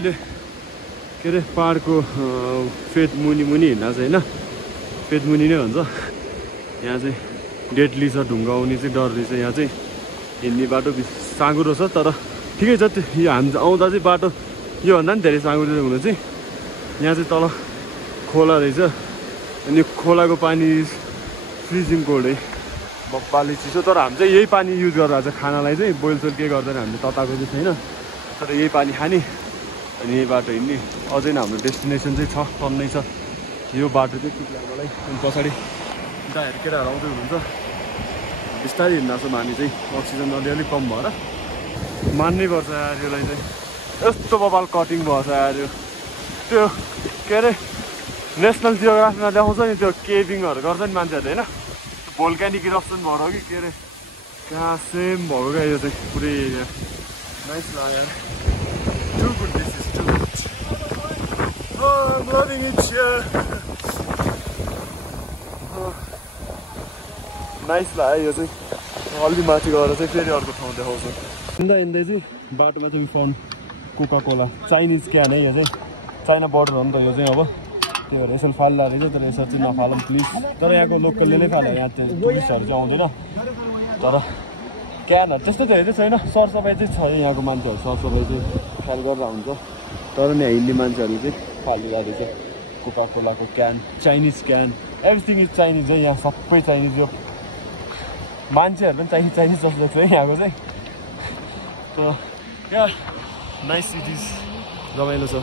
अहिले के अरे पहाडको फेद मुनि हिँड्दा चाहिँ होइन फेद मुनि नै हुन्छ यहाँ चाहिँ डेडली छ ढुङ्गा आउने चाहिँ डर रहेछ यहाँ चाहिँ हिँड्ने बाटो साँघुरो छ तर ठिकै छ त्यो हामी आउँदा चाहिँ बाटो योभन्दा पनि धेरै साँघुरो हुनु चाहिँ यहाँ चाहिँ तल खोला रहेछ अनि खोलाको पानी फ्रिजिङ कोल्ड है बप्पाले चिसो तर हामी चाहिँ यही पानी युज गरेर चाहिँ खानालाई चाहिँ बोइल सोइल केही गर्दैन हामीले तताएको चाहिँ छैन तर यही पानी खाने अनि यही बाटो हिँड्ने अझै नै हाम्रो डेस्टिनेसन चाहिँ छ टन्नै छ यो बाटो चाहिँ चितवनलाई अनि पछाडि दाहरू केटाहरू आउँदै हुनुहुन्छ बिस्तारै हिँड्दाछौँ हामी चाहिँ अक्सिजन अलिअलि कम भएर मान्नै पर्छ यार यसलाई चाहिँ यस्तो बबाल कटिङ भएछ यार यो त्यो के अरे नेसनल जियोग्राफीमा देखाउँछ नि त्यो केभिङहरू गर्छ नि मान्छेहरूले होइन भोल्क्यानिक इरप्सन भएर हो कि के अरे कहाँ सेम भएको क्या यो चाहिँ पुरै एरिया नाइस लाग्यो यार too good this is too good I'm loving it here nice लाग्यो यो चाहिँ अलि माथि गएर चाहिँ फेरि अर्को ठाउँ देखाउँछ हिँड्दा हिँड्दै चाहिँ बाटोमा चाहिँ found Coca Cola Chinese can है यो चाहिँ चाइना बोर्डर हो नि त यो चाहिँ अब त्यही भएर यसरी फाल्दा रहेछ तर यसरी चाहिँ नफालौँ प्लिज तर यहाँको लोकलले नै फाल्यो यहाँ त्यो टुरिस्टहरू चाहिँ आउँदैन तर क्यानहरू त्यस्तो धेरै चाहिँ छैन सरसफाइ चाहिँ छ यहाँको मान्छेहरू सरसफाइ चाहिँ ख्याल गरेर हुन्छ तर नि हिँड्ने मान्छेहरूले चाहिँ फालिरहेको रहेछ Coca Colaco can Chinese can everything is Chinese है यहाँ सबै चाइनिज यो मान्छेहरू पनि चाइनिज जस्तो लाग्छ है यहाँको चाहिँ तर यहाँ नाइस सिटिज रमाइलो छ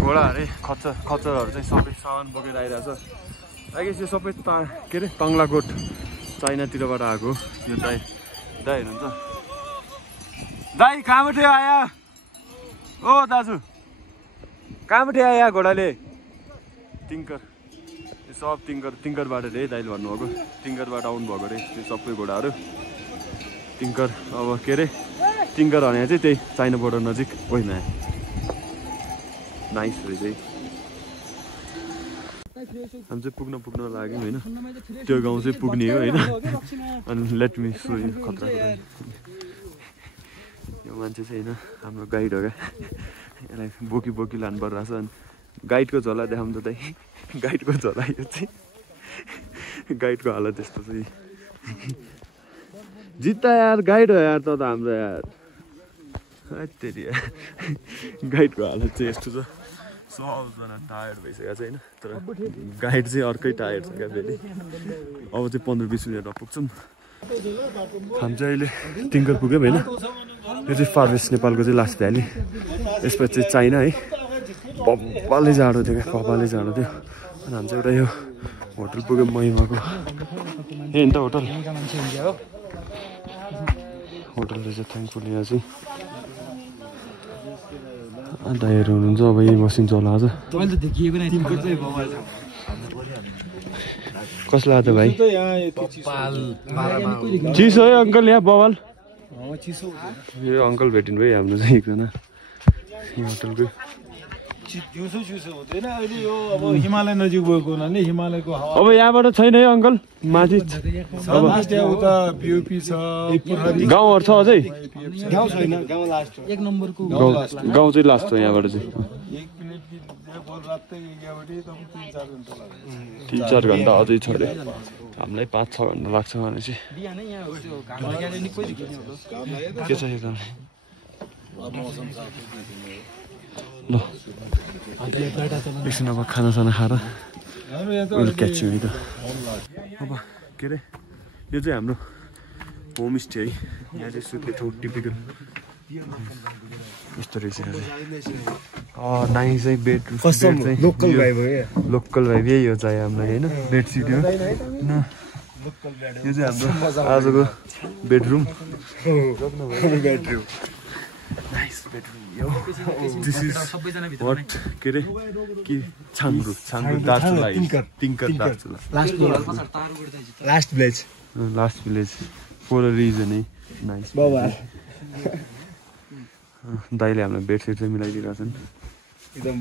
घोडा अरे खच्चरहरू चाहिँ सबै सामान बोकेर आइरहेछ आइगेस यो सबै के अरे तङ्लाकोट चाइनातिरबाट आएको यो दाई हुनुहुन्छ दाई कहाँबाट आया ओ दाजु कहाँबाट आया घोडाले टिङ्कर यो सब टिङ्करबाट रे दाइले भन्नुभएको टिङ्करबाट आउनुभएको रे त्यो सबै घोडाहरू टिङ्कर अब के अरे टिङ्कर भने चाहिँ त्यही चाइना बोर्डर नजिक होइन नाइस रहेछ है हामी चाहिँ पुग्न लाग्यौँ होइन त्यो गाउँ चाहिँ पुग्ने हो होइन अनि लेट मी सो यु खतरा यो मान्छे चाहिँ होइन हाम्रो गाइड हो क्या यसलाई बोकी लानु परिरहेको छ अनि गाइडको झोला देखाउँ त दाइ गाइडको झोला यो चाहिँ गाइडको हालत त्यस्तो चाहिँ जित्ता यार गाइड हो यार त हाम्रो यार त्यति गाइडको हालत चाहिँ यस्तो छ सबजना टायर्ड भइसकेको छ होइन तर गाइड चाहिँ अर्कै टायर्ड छ क्या फेरि अब चाहिँ 15-20 मिनटमा पुग्छौँ हामी चाहिँ अहिले टिङ्कर पुग्यौँ होइन यो चाहिँ फार वेस्ट नेपालको चाहिँ लास्ट भ्याली यसपछि चाहिँ चाइना है बब्बाले जाडो थियो क्या बब्बाले जाडो थियो अनि हामी चाहिँ एउटा यो होटल पुग्यौँ महिमाको ए नि त होटल रहेछ थ्याङ्कफुली यहाँ चाहिँ दाइहरू हुनुहुन्छ अब यही मसिन्छ होला आज कसलाई आएको भाइ चिसो है अङ्कल यहाँ बवाल यो अङ्कल भेटिनु भयो हाम्रो चाहिँ एकजना होटलको हिमालय नजिक गएको हुनाले हिमालयको अब यहाँबाट छैन है अङ्कल माथि गाउँहरू छ अझै गाउँ चाहिँ लास्ट हो यहाँबाट चाहिँ 3-4 घन्टा अझै छ अरे हामीलाई 5-6 घन्टा लाग्छ भनेपछि के छ यो ल एकछिन अब खानासाना खाएर क्याच्छु है त अब के अरे यो चाहिँ हाम्रो होमस्टे है यहाँ चाहिँ सुत्ने ठाउँ टिपिकल यस्तो रहेछ नाइस है बेडरुम लोकल भाइ यही हो चाहिँ हामीलाई होइन बेडसिट हो यो चाहिँ हाम्रो आजको बेडरुम नाइस बेडरुम यो दिस इज वाट के अरे कि Chhangu Darchula Tinkar Darchula last village for a region है नाइस दाइले हामीलाई बेडसिट चाहिँ मिलाइदिइरहेछन् एकदम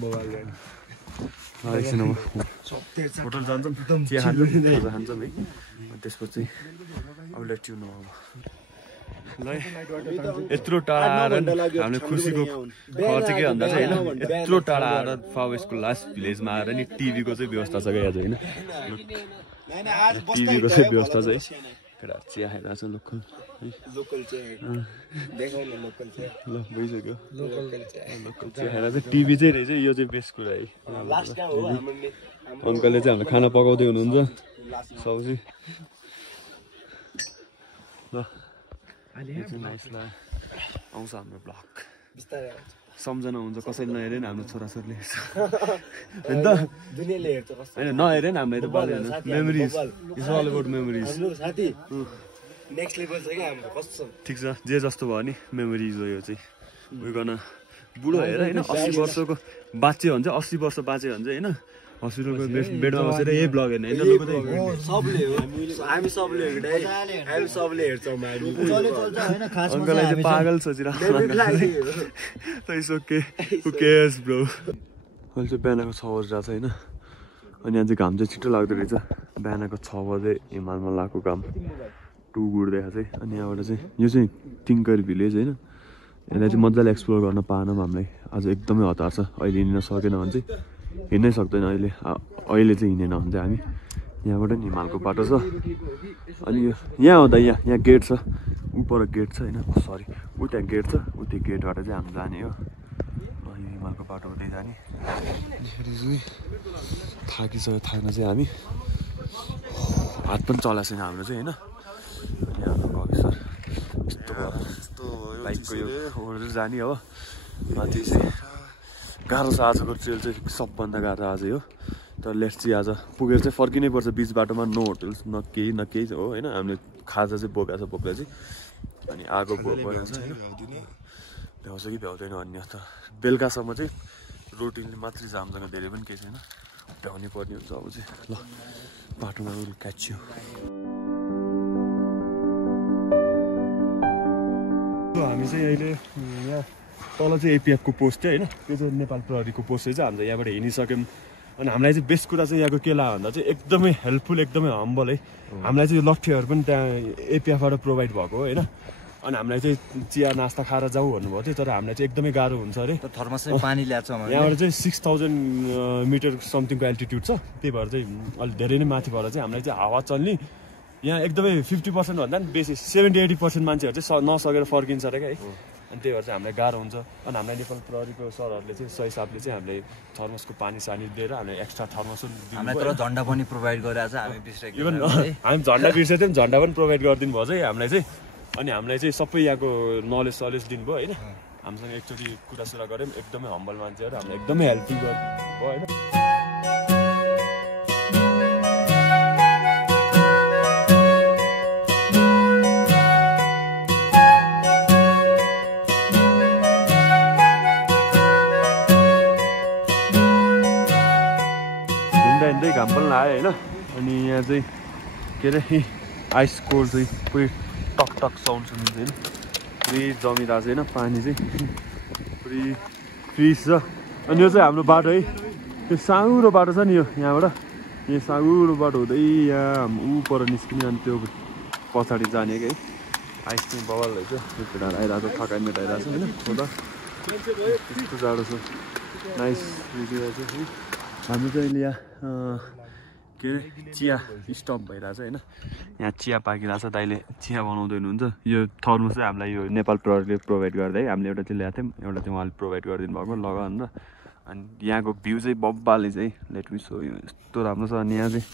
एकछिन अब होटल जान्छौँ चिया खान्छौँ खान्छौँ है त्यसपछि अब लेट यु नो अब यत्रो टाढा आएर हामीले खुसीको खबर चाहिँ के भन्दा चाहिँ होइन यत्रो टाढा आएर फावेसको लास्ट भिलेजमा आएर नि टिभीको चाहिँ व्यवस्था छ क्या आज होइन टिभीको चाहिँ व्यवस्था चाहिँ केटाहरू चिया खाइरहेको छ लोकल ल भइसक्यो लोकल चिया खाएर चाहिँ टिभी चाहिँ रहेछ यो चाहिँ बेस्ट कुरा है अङ्कलले चाहिँ हामीलाई खाना पकाउँदै हुनुहुन्छ सब्जी ल नाइस ल आउँछ हाम्रो ब्लग सम्झना हुन्छ कसैले नहेरे नि हाम्रो छोराछोरीले हेर्छ होइन त होइन नहेरे नि हाम्रो यता बाल्दैन memories is all about memories ठिक छ जे जस्तो भयो नि मेमोरिज हो यो चाहिँ उयो गर्न बुढो हेर होइन 80 वर्षको बाँच्यो भने चाहिँ 80 वर्ष बाँच्यो भने चाहिँ होइन हस्पिटलको बेडमा बसेर यही ब्लग हेर्ने होइन अङ्कललाई चाहिँ पागल सोचिरहेको ब्रो अहिले चाहिँ बिहानको 6 बजिरहेको छ होइन अनि यहाँ चाहिँ घाम चाहिँ छिटो लाग्दो रहेछ बिहानको 6 बजे हिमालमा लगाएको घाम टु गुड्दैछ चाहिँ अनि यहाँबाट चाहिँ यो चाहिँ टिङ्कर भिलेज होइन यसलाई चाहिँ मजाले एक्सप्लोर गर्न पाएनौँ हामीलाई आज एकदमै हतार छ अहिले हिँड्न सकेन भने चाहिँ हिँड्नै सक्दैन अहिले चाहिँ हिँडेन भने चाहिँ हामी यहाँबाट नि हिमालको बाटो छ अनि यहाँ आउँदा यहाँ गेट छ उपर गेट छ होइन सरी ऊ त्यहाँ गेट छ ऊ त्यो गेटबाट चाहिँ हामी जाने हो यो हिमालको बाटोबाटै जाने थाकिसक्यो थाक्न चाहिँ हामी हात पनि चलाएको छैन हाम्रो चाहिँ होइन यस्तो बाइकको यो ओरेर जाने हो माथि चाहिँ गाह्रो छ आजको ट्रेल चाहिँ सबभन्दा गाह्रो आजै हो तर लेट्स चाहिँ आज पुगेर चाहिँ फर्किनै पर्छ बिच बाटोमा नो होटल्स न केही हो होइन हामीले खाजा चाहिँ बोकाएको छ बोक्दा चाहिँ अनि आगो भ्याउँछ कि भ्याउँदैन भन्ने त बेलुकासम्म चाहिँ रोटीले मात्रै जामसँग धेरै पनि केही छैन भ्याउनै पर्ने हुन्छ अब चाहिँ ल बाटोमा क्याच्यो हामी चाहिँ अहिले यहाँ तल चाहिँ एपिएफको पोस्ट होइन त्यो चाहिँ नेपाल प्रहरीको पोस्ट चाहिँ हामीले यहाँबाट हिँडिसक्यौँ अनि हामीलाई चाहिँ बेस्ट कुरा चाहिँ यहाँको के लाग्यो भन्दा चाहिँ एकदमै हेल्पफुल एकदमै हम्बल है हामीलाई चाहिँ लट्ठीहरू पनि त्यहाँ एपिएफबाट प्रोभाइड भएको हो होइन अनि हामीलाई चाहिँ चिया नास्ता खाएर जाऊ भन्नुभएको थियो तर हामीलाई चाहिँ एकदमै गाह्रो हुन्छ अरे थर्मसमा पानी ल्याएको छ यहाँबाट चाहिँ 6000 मिटर समथिङको एल्टिट्युड छ त्यही भएर चाहिँ अलिक धेरै नै माथि भएर चाहिँ हामीलाई चाहिँ हावा चल्ने यहाँ एकदमै 50% भन्दा पनि बेसी 70-80% मान्छेहरू चाहिँ नसकेर फर्किन्छ अरे क्या है अनि त्यही भएर चाहिँ हामीलाई गाह्रो हुन्छ अनि हामीलाई नेपाल प्रहरीको सरहरूले चाहिँ सही हिसाबले चाहिँ हामीलाई थर्मसको पानी सानी दिएर हामीलाई एक्स्ट्रा थर्मस हामीलाई झन्डा पनि प्रोभाइड गरेर हामी बिर्सेको इभन हामी झन्डा बिर्सेको थियौँ झन्डा पनि प्रोभाइड गरिदिनु भयो चाहिँ हामीलाई चाहिँ अनि हामीलाई चाहिँ सबै यहाँको नलेज दिनुभयो होइन हामीसँग एकचोटि कुरासुरा गऱ्यौँ एकदमै हम्बल मान्छेहरू हामीलाई एकदमै हेल्पफुल गर्नुभयो होइन हिँड्दै घाम पनि लाग्यो होइन अनि यहाँ चाहिँ के अरे आइस कोल्ड चाहिँ पुरै टक टक साउन्ड सुनिन्छ होइन पुरै जमिरहेको छ होइन पानी चाहिँ पुरै फ्रिज छ अनि यो चाहिँ हाम्रो बाटो है त्यो सानो बाटो छ नि यो यहाँबाट यो सानो बाटो हुँदै यहाँ ऊ पर निस्किने अनि त्यो पछाडि जाने कि है आइस चाहिँ बवाल रहेछ त्यो केटाहरू आइरहेको छ थकाइ मेटाइरहेको छ होइन खोला यस्तो जाडो छ नाइस देखिरहेको छ है हाम्रो चाहिँ अहिले यहाँ के अरे चिया स्टप भइरहेछ होइन यहाँ चिया पाकिरहेछ दाइले चिया बनाउँदै हुनुहुन्छ यो थर्मस चाहिँ हामीलाई यो नेपाल प्रहरीले प्रोभाइड गर्दै हामीले एउटा चाहिँ ल्याएको थियौँ एउटा चाहिँ उहाँले प्रोभाइड गरिदिनु भएको लगा भनेर अनि यहाँको भ्यू चाहिँ बब्बाले चाहिँ लेट मी सो यस्तो राम्रो छ अनि यहाँ चाहिँ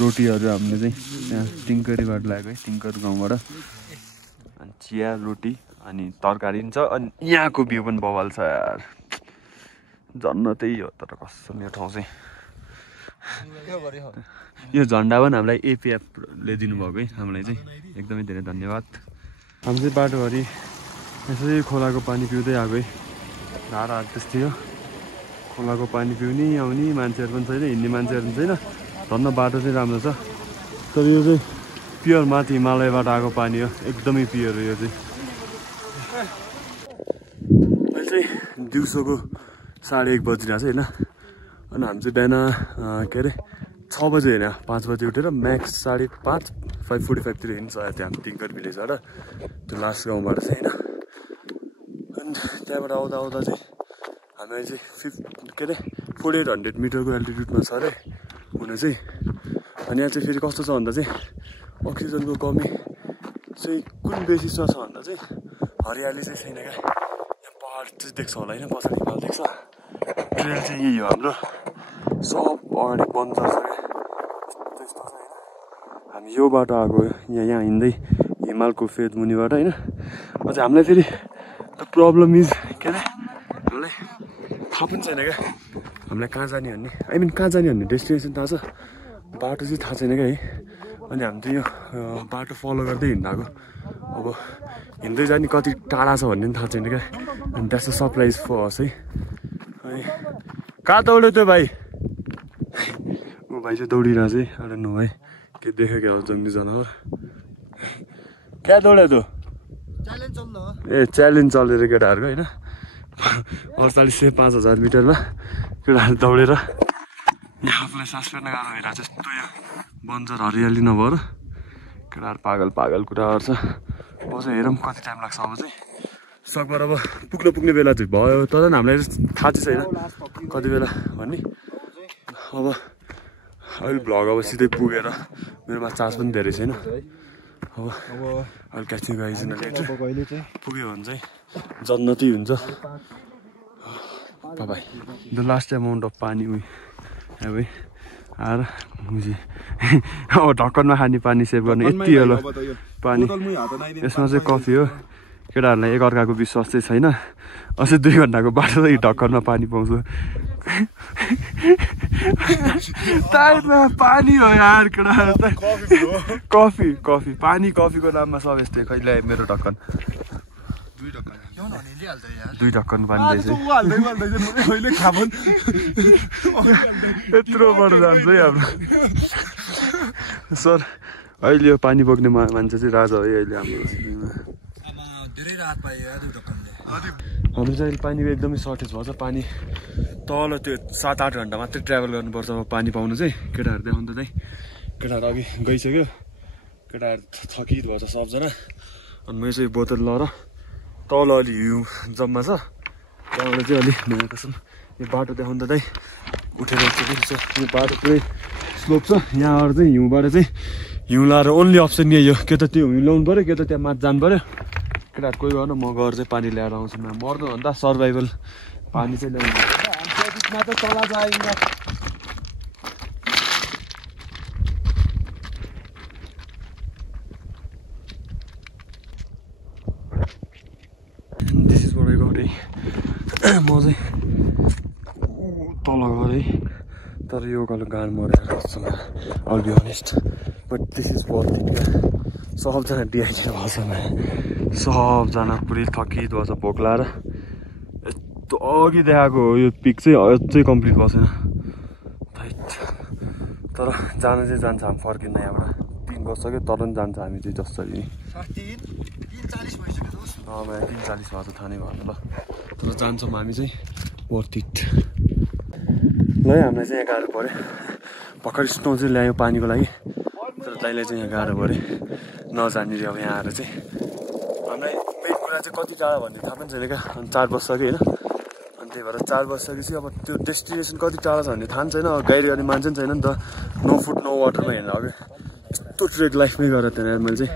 रोटीहरू हामीले चाहिँ यहाँ टिङ्करीबाट ल्याएको है टिङ्कर गाउँबाट अनि चिया रोटी अनि तरकारी पनि छ अनि यहाँको भ्यू पनि बब्बाल छ यार जन्नतै हो तर कसम यो ठाउँ चाहिँ यो झन्डा पनि हामीलाई एपिएफले दिनुभएको है हामीलाई चाहिँ एकदमै धेरै धन्यवाद हामी चाहिँ बाटोभरि यसै खोलाको पानी पिउँदै आएको है धारा त्यस्तै हो खोलाको पानी पिउने आउने मान्छेहरू पनि छैन हिँड्ने मान्छेहरू पनि छैन धन्न बाटो चाहिँ राम्रो छ तर यो चाहिँ प्योर माथि हिमालयबाट आएको पानी हो एकदमै प्योर हो यो चाहिँ अहिले चाहिँ दिउँसोको 1:30 बजिरहेको छ होइन अनि हामी चाहिँ बिहान के अरे 6 बजे होइन 5 बजे उठेर म्याक्स 5:30 5:45 तिर हिँड्छ त्यहाँ टिङ्कर भिलेजबाट त्यो लास्ट गाउँबाट चाहिँ होइन अनि त्यहाँबाट आउँदा आउँदा चाहिँ हामी चाहिँ 4800 मिटरको एल्टिट्युडमा छ अरे हुन चाहिँ अनि यहाँ चाहिँ फेरि कस्तो छ भन्दा चाहिँ अक्सिजनको कमी चाहिँ कुन बेसिसमा छ भन्दा चाहिँ हरियाली चाहिँ छैन क्या यहाँ पहाड चाहिँ देख्छ होला होइन पछाडि हिमाल देख्छ ट्रेल चाहिँ यही हो हाम्रो सब अगाडि बन्द छ क्या त्यस्तो छ होइन हामी यो बाटो आएको यहाँ हिँड्दै हिमालको फेद मुनिबाट होइन अझै हामीलाई फेरि द प्रब्लम इज के अरे हामीलाई थाहा पनि छैन क्या हामीलाई कहाँ जाने भन्ने आई मिन कहाँ जाने भन्ने डेस्टिनेसन थाहा छ बाटो चाहिँ थाहा छैन क्या है अनि हामी चाहिँ यो बाटो फलो गर्दै हिँड्दाको अब हिँड्दै जाने कति टाढा छ भन्ने पनि थाहा छैन क्या अनि द्याट्स अ सरप्राइज फर अस है अनि कहाँ दौड्यो त्यो भाइ ऊ भाइ चाहिँ दौडिरहेको चाहिँ अरे नो है के देख्यो क्या हो जङ्गली जनावर क्या दौड्यो त्यो ए च्यालेन्ज चलेर केटाहरूको होइन 48,000 मिटरमा केटाहरू दौडेर यहाँ आफूलाई सास फेर्न गाह्रो भइरहेको जस्तो यो बन्जर हरियाली नभएर केटाहरू पागल कुरा गर्छ अब चाहिँ हेरौँ कति टाइम लाग्छ अब चाहिँ सकभर अब पुग्ने बेला चाहिँ भयो तर पनि हामीलाई थाहा चाहिँ छैन कति बेला भन्ने अब अहिले भ्लग अब सिधै पुगेर मेरोमा चार्ज पनि धेरै छैन अब अहिले क्याचिङ गाइजन पुग्यो भने चाहिँ जन्नती हुन्छ by the last amount of पानी उयो अब आएर मुजी अब ढक्कनमा खाने पानी सेभ गर्ने यति होला पानी यसमा चाहिँ कफी हो केटाहरूलाई एकअर्काको विश्वास चाहिँ छैन अझै 2 घन्टाको बाटो चाहिँ ढक्कनमा पानी पाउँछु टाइममा पानी हो यार केटाहरू त कफी पानी कफीको नाममा सब यस्तै कहिले आयो मेरो ढक्कन 2 ढक्कन पानी रहेछ यत्रो बढ्दो जान्छ है हाम्रो सर अहिले यो पानी बोक्ने मान्छे चाहिँ राजा है अहिले हाम्रो हाम्रो चाहिँ पानीको एकदमै सर्टेज भन्छ पानी तल त्यो 7-8 घन्टा मात्रै ट्राभल गर्नुपर्छ पानी पाउनु चाहिँ केटाहरू देखाउनु त चाहिँ केटाहरू अघि गइसक्यो केटाहरू थकित भएछ सबजना अनि मैले चाहिँ बोतल लगाएर तल अलि हिउँ जम्मा छ त्यहाँबाट चाहिँ अलिक नुहाएको छौँ यो बाटो देखाउनु त चाहिँ उठेर यो बाटो पुरै स्लोप छ यहाँबाट चाहिँ हिउँबाट चाहिँ हिउँ लाएर ओन्ली अप्सन यही हो कि त त्यो हिउँ ल्याउनु पऱ्यो कि त त्यहाँ माथि जानु पऱ्यो केटाहरू कोही गर्न म गएर चाहिँ पानी ल्याएर आउँछु मर्नुभन्दा सर्भाइभल पानी चाहिँ ल्याउनु this is what I got है म चाहिँ तल गएँ तर यो गलो गाड मरेर I'll be honest but this is worth it क्या सबजना डिहाइड्रेट भएछ सबजना पुरै थकित भएछ भोक लाएर यस्तो अघि देखाएको यो पिक चाहिँ अझै कम्प्लिट भएको छैन तर जानु चाहिँ जान्छ हामी फर्किन्न यहाँबाट 3 बज्छ तर पनि जान्छ हामी चाहिँ जसरी 3:40 भइसक्यो 3:40 भएको थाहा नै भएन ल तर जान्छौँ हामी चाहिँ वर्थ इट ल हामीलाई चाहिँ यहाँ गाह्रो पऱ्यो भर्खर स्नो चाहिँ ल्यायो पानीको लागि तर दाइलाई चाहिँ यहाँ गाह्रो पऱ्यो नजाने अब यहाँ आएर चाहिँ हामीलाई मेन कुरा चाहिँ कति टाढा भन्ने थाहा पनि छैन क्या अनि 4 बज्छ कि होइन अनि त्यही भएर 4 बज्छ अब त्यो डेस्टिनेसन कति टाढा छ भन्ने थाहा पनि छैन गाडी गर्ने मान्छे पनि छैन नि त नो फुड नो वाटरमा हिँड्नु अघि यस्तो ट्रेक लाइफमै गरेर त्यहाँ मैले चाहिँ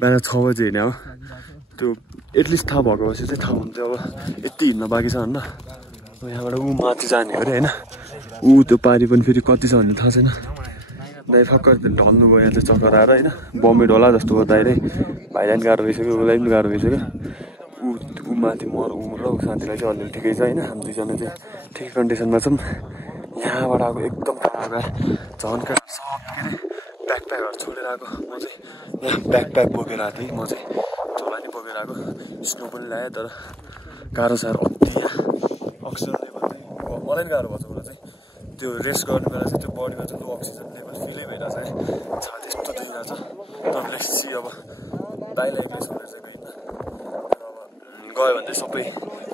बिहान 6 बजी हिँडेँ हो त्यो एटलिस्ट थाहा भएको पछि चाहिँ थाहा हुन्छ अब यति हिँड्न बाँकी छ भन्दा यहाँबाट ऊ माथि जाने हो अरे होइन ऊ त्यो पारी पनि फेरि कति छ भन्ने थाहा छैन दाइ फक्कर ढल्नु गयो यहाँ चाहिँ चक्कर आएर होइन बम्बे ढोला जस्तो हो दाइ भाइलाई पनि गाह्रो भइसक्यो उसलाई पनि गाह्रो भइसक्यो ऊ माथि म र ऊ साथीलाई चाहिँ अलिअलि ठिकै छ होइन हामी दुईजना चाहिँ ठिकै कन्डिसनमा छौँ यहाँबाट आएको एकदम टाढा झन्का सब के अरे ब्याकप्याकहरू छोडेर आएको म चाहिँ यहाँ ब्याकप्याक बोकेर आएको थिएँ म चाहिँ झोला नि बोकेर आएको स्नो पनि ल्याएँ तर गाह्रो साह्रो अति यहाँ अक्सिजन लेभल चाहिँ मलाई पनि गाह्रो भएको छ उसलाई चाहिँ त्यो रेस्ट गर्ने बेला चाहिँ त्यो बडीमा चाहिँ लो अक्सिजन लेभल फिलै भइरहेछ है छाती यस्तो दुखिरहेछ तपाईँले सी अब दाइलाई एक्लै छोडेर चाहिँ गइन्न गयो भने चाहिँ सबै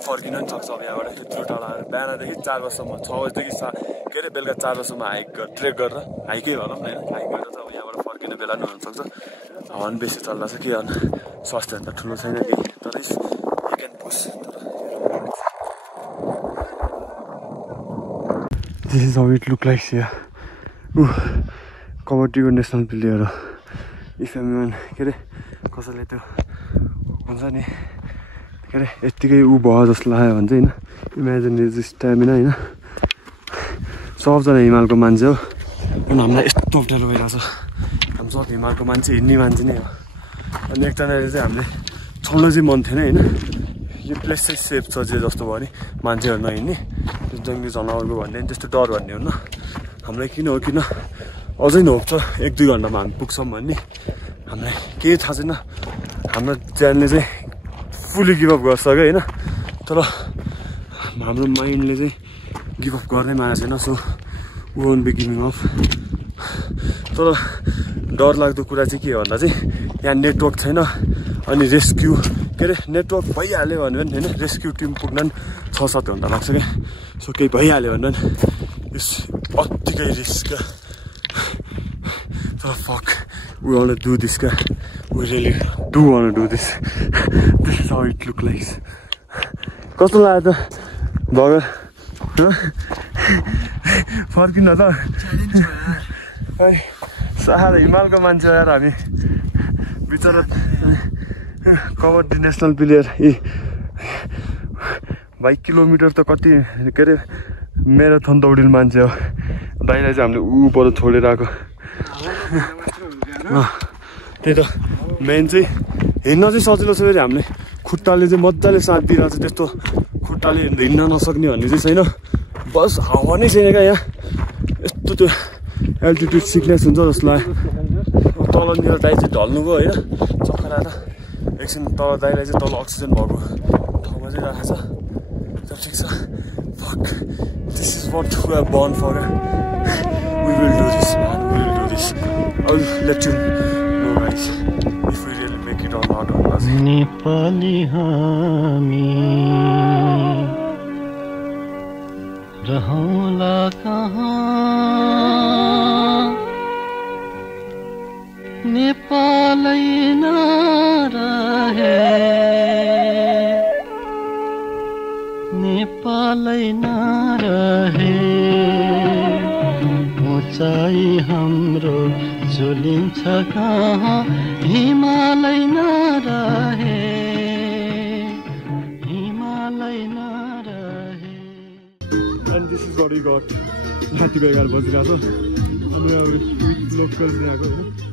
फर्किन पनि सक्छ अब यहाँबाट त्यत्रो टाढा बिहानदेखि 4 बजीसम्म 6 बजीदेखि के अरे बेलुका 4 बजीसम्म ट्रेक गरेर हाइकै भनौँ न होइन हाइक गरेर चाहिँ अब यहाँबाट फर्किने बेला नि हुनसक्छ हावा पनि बेसी चल्दैछ के गर्नु स्वास्थ्य त ठुलो छैन केही तर you can push this is how it look likes here कबड्डीको नेसनल प्लेयर हो इफएमएन के अरे कसैले त्यो हुन्छ नि के अरे यत्तिकै ऊ भयो जस्तो लाग्यो भने चाहिँ होइन इमेजिन इज स्ट्यामिना होइन सबजना हिमालको मान्छे हो अनि हामीलाई यस्तो अप्ठ्यारो भइरहेको छ हामी सब हिमालको मान्छे हिँड्ने मान्छे नै हो अनि एकजनाले चाहिँ हामीले छोड्न चाहिँ मन थिएन होइन यो प्लेस चाहिँ सेफ छ जे जस्तो भयो नि मान्छेहरू नहिँड्ने जङ्गली जनावरको भन्ने त्यस्तो डर भन्ने हुन्न हामीलाई किन हो किन अझै नहोप्छ 1-2 घन्टामा हामी पुग्छौँ भन्ने हामीलाई केही थाहा छैन हाम्रो ज्यानले चाहिँ फुल्ली गिभअप गर्छ क्या होइन तर हाम्रो माइन्डले चाहिँ गिभअप गर्नै मानेको छैन so we won't be giving up तर डरलाग्दो कुरा चाहिँ के हो भन्दा चाहिँ यहाँ नेटवर्क छैन अनि रेस्क्यु के अरे नेटवर्क भइहाल्यो भने पनि होइन रेस्क्यु टिम पुग्न पनि 6-7 घन्टा लाग्छ क्या सो केही भइहाल्यो भने पनि यस अत्तिकै रिस्क क्या तर fuck we want to do this क्या we really do want to do this this is how it look likes कस्तो लाग्यो त भगवान् फर्किन त साह्रो हिमालको मान्छे हो यार हामी बिचरा kabaddi national player bike kilometre त कति के अरे म्याराथन दौडिने मान्छे हो दाइलाई चाहिँ हामीले ऊपर छोडेर आएको त्यही त मेन चाहिँ हिँड्न चाहिँ सजिलो छ फेरि हामीले खुट्टाले चाहिँ मजाले साथ दिइरहेको छ त्यस्तो खुट्टाले हिँड्न नसक्ने भन्ने चाहिँ छैन बस हावा नै छैन क्या यहाँ यस्तो त्यो एल्टिट्युड सिकनेस हुन्छ जस्तो लाग्यो तलनिर दाइ चाहिँ ढल्नुभयो होइन चक्कर आएर एकछिन तल दाइलाई चाहिँ तल अक्सिजन भएको ठाउँमा चाहिँ राखेको छ ठिक छ fuck this is what we are born for we will do this man we will do this I will let you know guys if we really make it or not Nepali हामी रहौला कहाँ नेपालै नरहे नेपालै नरहे उँचाइ हाम्रो झुलिन्छ कहाँ हिमालै नरहे हिमालै नरहे And this is what we got. रातिको 11 बजिरहेको छ अनि अब लोकल चाहिँ आएको होइन